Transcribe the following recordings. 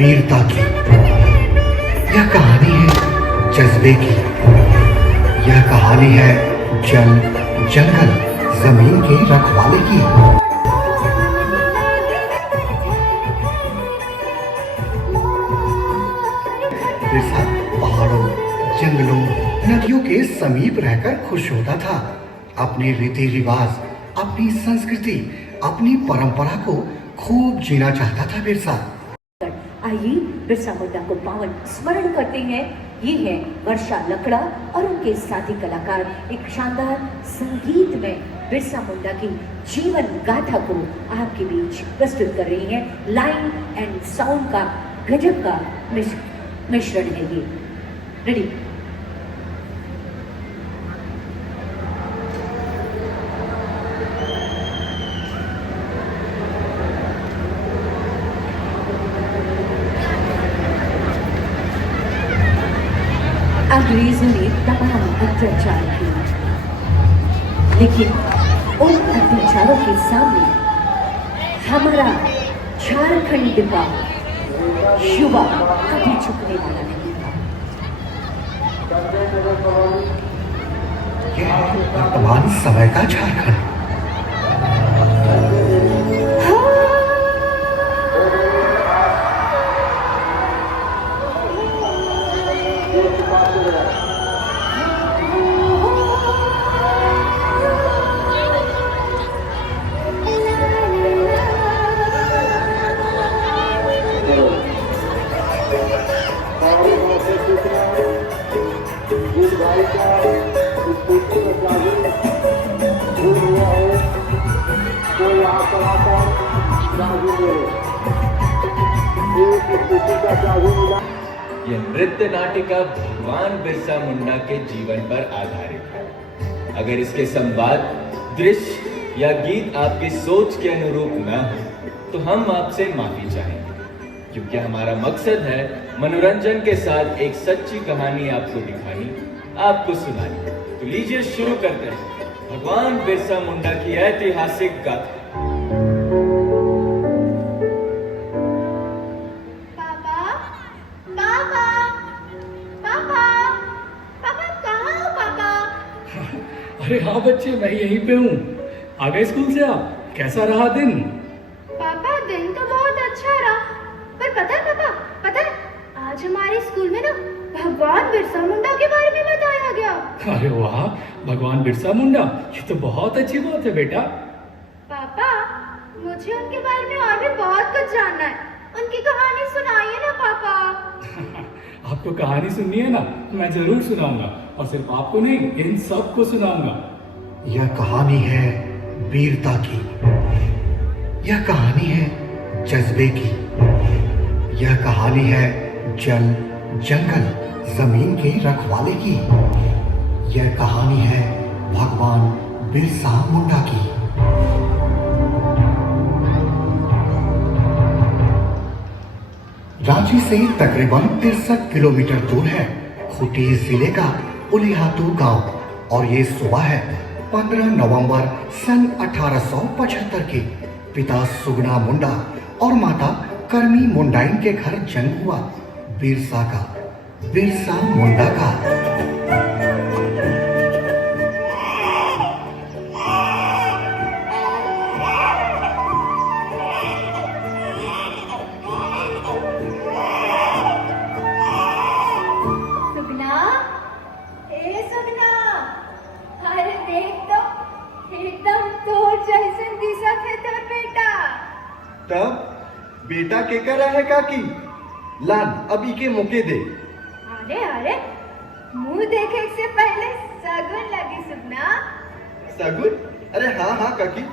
वीरता की। यह कहानी है जज्बे की। यह कहानी है जल, जंगल, जमीन के रखवाले की। बिरसा पहाड़ों, जंगलों, नदियों के समीप रहकर खुश होता था। अपने रीति रिवाज, अपनी संस्कृति, अपनी परंपरा को खूब जीना चाहता था बिरसा। आइए बिरसा मुंडा को पावन स्मरण करते हैं। ये है वर्षा लकड़ा और उनके साथी कलाकार एक शानदार संगीत में बिरसा मुंडा की जीवन गाथा को आपके बीच प्रस्तुत कर रही हैं। लाइन एंड साउंड का गजब का मिश्रण है ये। रेडी। अंग्रेजों ने तमाम अत्याचार किए, लेकिन उन अत्याचारों के सामने हमारा झारखंड का युवा कभी झुकने वाला नहीं था। यह है वर्तमान समय का झारखंड। यह नृत्य नाटिका भगवान बिरसा मुंडा के जीवन पर आधारित है। अगर इसके संवाद, दृश्य या गीत आपकी सोच के अनुरूप न हो तो हम आपसे माफी चाहेंगे, क्योंकि हमारा मकसद है मनोरंजन के साथ एक सच्ची कहानी आपको दिखानी, आपको सुनानी। तो लीजिए शुरू करते हैं भगवान बिरसा मुंडा की ऐतिहासिक गाथा। अरे हाँ बच्चे, मैं यहीं पे हूँ। आ गए स्कूल से आप? कैसा रहा दिन? पापा दिन तो बहुत अच्छा रहा, पर पता है पापा, पता है आज हमारे स्कूल में ना भगवान बिरसा मुंडा के बारे में बताया गया। अरे वाह, भगवान बिरसा मुंडा, ये तो बहुत अच्छी बात है बेटा। पापा मुझे उनके बारे में और भी बहुत कुछ जानना है, उनकी कहानी सुनाइए ना पापा। आपको कहानी सुननी है ना? मैं जरूर सुनाऊंगा, और सिर्फ आपको नहीं, इन सबको सुनाऊंगा। यह कहानी है वीरता की। यह कहानी है जज्बे की। यह कहानी है जल, जंगल, जमीन के रखवाले की। यह कहानी है भगवान बिरसा मुंडा की। रांची से तकरीबन 63 किलोमीटर दूर है खूंटी जिले का उलिहातू गांव, और ये सुबह है 15 नवंबर सन 1875 की। पिता सुगना मुंडा और माता करमी मुंडाइन के घर जन्म हुआ बिरसा का, बिरसा मुंडा का। तब बेटा के कर है काकी लान अभी के मौके दे। अरे अरे मुंह देखे से पहले सगुन लगी सुगना। सगुन? अरे हाँ हाँ काकी,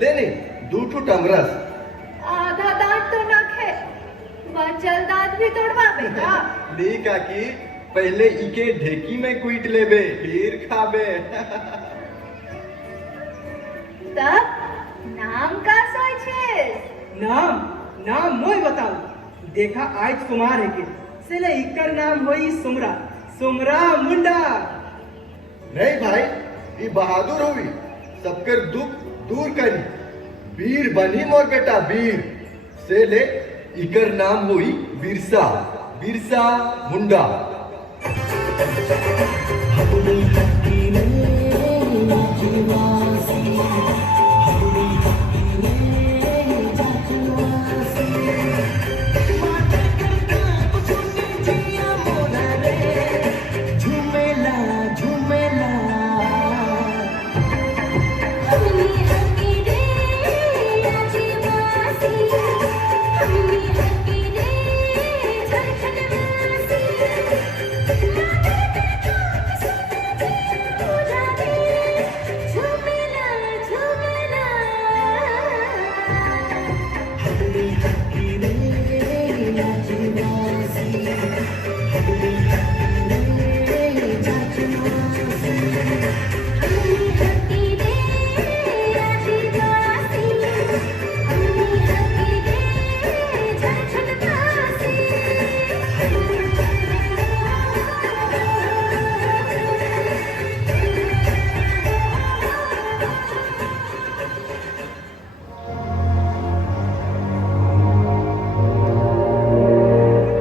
ले ले 2 ठू टमरस। आधा दांत तो न खे, बचल दांत भी तोड़वा बेटा। ले काकी, पहले इके ढेकी में कुइट लेबे, फिर खाबे। तब नाम का सोचे? नाम मोय बताओ। देखा आज कुमार है के सेले इकर नाम होई सुमरा मुंडा। नहीं भाई, ये बहादुर हुई, सबकर दुख दूर करी। वीर बनी मोर बेटा वीर से ले इकर नाम हुई बिरसा बिरसा मुंडा।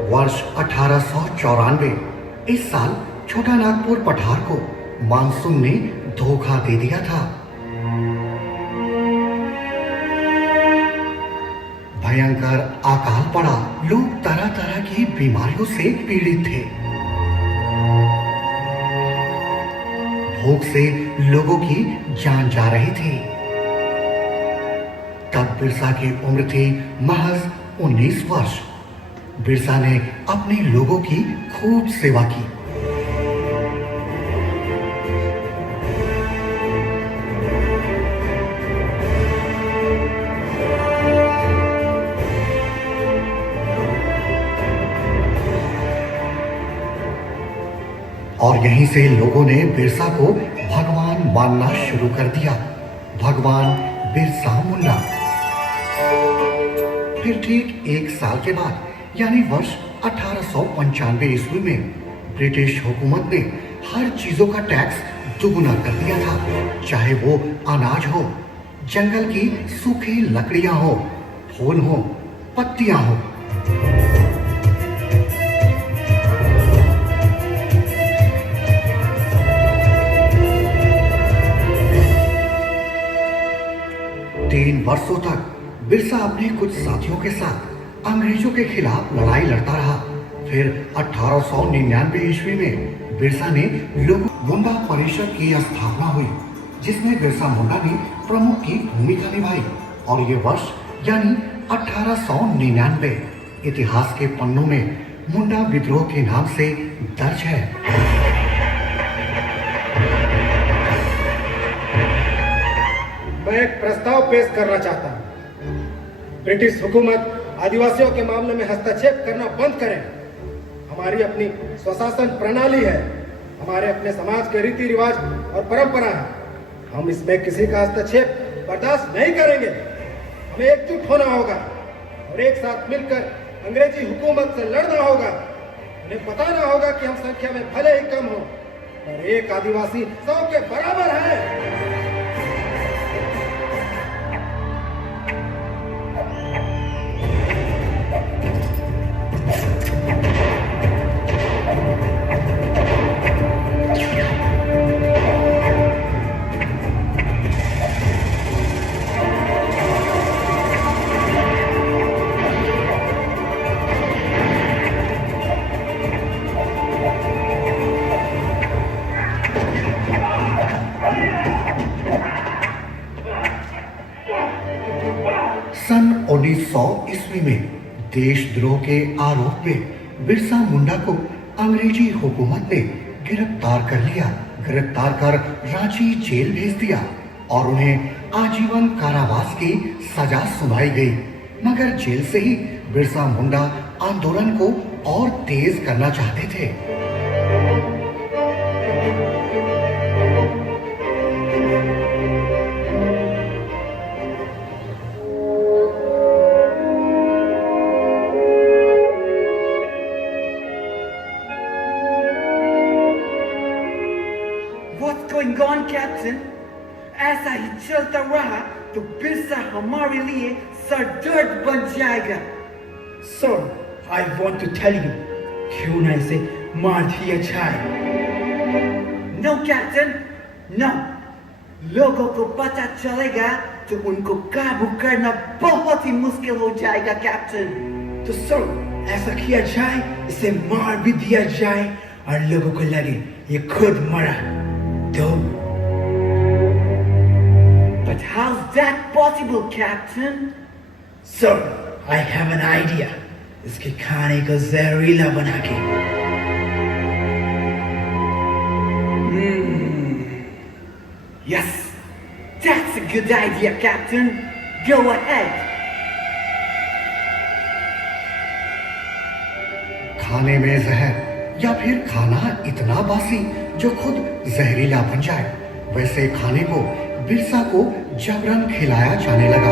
वर्ष 1894 इस साल छोटा नागपुर पठार को मानसून ने धोखा दे दिया था। भयंकर अकाल पड़ा, लोग तरह तरह की बीमारियों से पीड़ित थे। भूख से लोगों की जान जा रही थी। तब बिरसा की उम्र थी महज 19 वर्ष। बिरसा ने अपने लोगों की खूब सेवा की। और यहीं से लोगों ने बिरसा को भगवान मानना शुरू कर दिया। भगवान बिरसा मुंडा। फिर ठीक एक साल के बाद यानी वर्ष 1895 ईस्वी में ब्रिटिश हुकूमत ने हर चीजों का टैक्स दुगुना कर दिया था, चाहे वो अनाज हो, जंगल की सूखी लकड़ियां हो, फूल हो, पत्तियां हो। तीन वर्षों तक बिरसा अपने कुछ साथियों के साथ अंग्रेजों के खिलाफ लड़ाई लड़ता रहा। फिर 1899 ईस्वी में बिरसा ने लोक मुंडा परिषद की स्थापना हुई, जिसमें बिरसा मुंडा ने प्रमुख की भूमिका निभाई। और ये वर्ष यानी 1899 इतिहास के पन्नों में मुंडा विद्रोह के नाम से दर्ज है। मैं एक प्रस्ताव पेश करना चाहता हूँ। ब्रिटिश हुकूमत आदिवासियों के मामले में हस्तक्षेप करना बंद करें। हमारी अपनी स्वशासन प्रणाली है, हमारे अपने समाज के रीति रिवाज और परंपरा है। हम इसमें किसी का हस्तक्षेप बर्दाश्त नहीं करेंगे। हमें एकजुट होना होगा और एक साथ मिलकर अंग्रेजी हुकूमत से लड़ना होगा। उन्हें बताना होगा कि हम संख्या में भले ही कम हो, पर एक आदिवासी 100 के बराबर है। सन 1900 ईस्वी में देशद्रोह के आरोप में बिरसा मुंडा को अंग्रेजी हुकूमत ने गिरफ्तार कर लिया। गिरफ्तार कर रांची जेल भेज दिया और उन्हें आजीवन कारावास की सजा सुनाई गई। मगर जेल से ही बिरसा मुंडा आंदोलन को और तेज करना चाहते थे। going on, captain? ऐसा ही चलता रहा तो बिरसा हमारे लिए सरदर्द बन जाएगा। Sir, I want to tell you, क्यों ना इसे मार दिया जाए? No, Captain, no. लोगों को पता चलेगा तो उनको काबू करना बहुत ही मुश्किल हो जाएगा, कैप्टन। तो सर, ऐसा किया जाए, इसे मार भी दिया जाए और लोगों को लगे ये खुद मरा। तो But how's that possible, Captain? Sir, I have an idea. इसके खाने को जहरीला बना के। Yes, that's a good idea, Captain. Go ahead. खाने में जहर या फिर खाना इतना बासी जो खुद जहरीला बन जाए, वैसे खाने को बिरसा को जबरन खिलाया जाने लगा।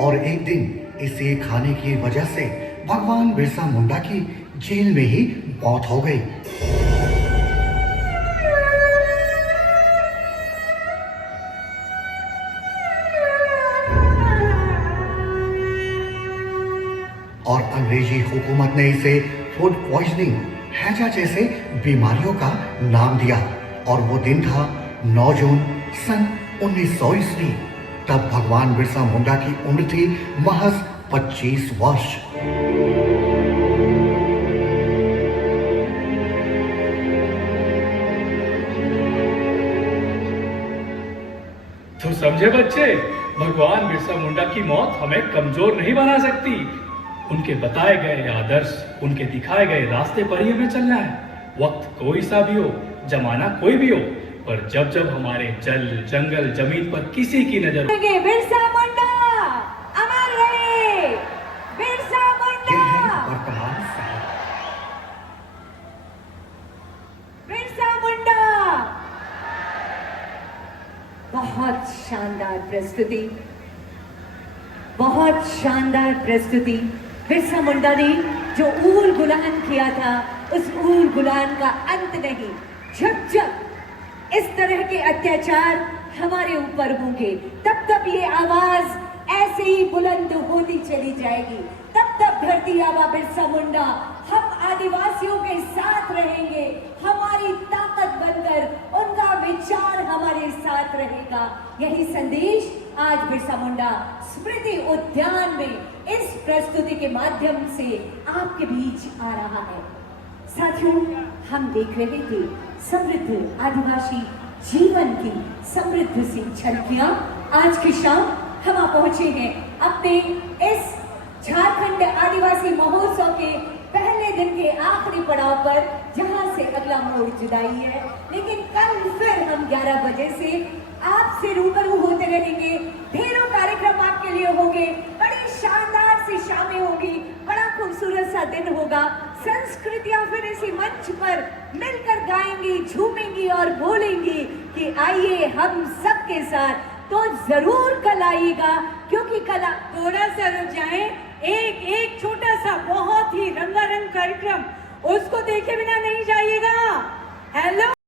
और एक दिन इसे खाने की वजह से भगवान बिरसा मुंडा की जेल में ही मौत हो गई। और अंग्रेजी हुकूमत ने इसे फूड पॉइजनिंग, हैजा जैसे बीमारियों का नाम दिया। और वो दिन था 9 जून सन 1900 ईस्वी। तब भगवान बिरसा मुंडा की उम्र थी महज 25 वर्ष। तो समझे बच्चे, भगवान बिरसा मुंडा की मौत हमें कमजोर नहीं बना सकती। उनके बताए गए आदर्श, उनके दिखाए गए रास्ते पर ही हमें चलना है। वक्त कोई सा भी हो, जमाना कोई भी हो, पर जब जब हमारे जल, जंगल, जमीन पर किसी की नजर बिरसा मुंडा अमर रहे, बिरसा मुंडा, वर्तमान समय बिरसा मुंडा। बहुत शानदार प्रस्तुति, बहुत शानदार प्रस्तुति। बिरसा मुंडा ने जो ऊल गुलान किया था, उस ऊल गुलान का अंत नहीं। जब जब इस तरह के अत्याचार हमारे ऊपर होंगे, तब तब ये आवाज ऐसे ही बुलंद होती चली जाएगी। तब तब धरती आबा बिरसा मुंडा हम आदिवासियों के साथ रहेंगे, हमारी ताकत बनकर उनका विचार हमारे साथ रहेगा। यही संदेश आज बिरसा मुंडा स्मृति उद्यान में इस प्रस्तुति के माध्यम से आपके बीच आ रहा है। साथियों, हम देख रहे थे समृद्ध आदिवासी जीवन की समृद्ध सी झलकियां। आज की शाम हम पहुंचे हैं अपने इस झारखंड आदिवासी महोत्सव के पहले दिन के आखिरी पड़ाव पर, जहां से अगला मोड़ जुदाई है। लेकिन कल फिर हम 11 बजे से आपसे रूबरू होते रहेंगे। ढेरों कार्यक्रम आपके लिए होंगे, बड़ी शानदार सी शामें होगी, बड़ा खूबसूरत सा दिन होगा। संस्कृतियां फिर इसी मंच पर मिलकर गाएंगी, झूमेंगी और बोलेंगी कि आइए हम सबके साथ। तो जरूर कल आइएगा, क्योंकि कल थोड़ा सा रुक जाएं। एक छोटा सा बहुत ही रंगारंग कार्यक्रम, उसको देखे बिना नहीं जाइएगा। हेलो।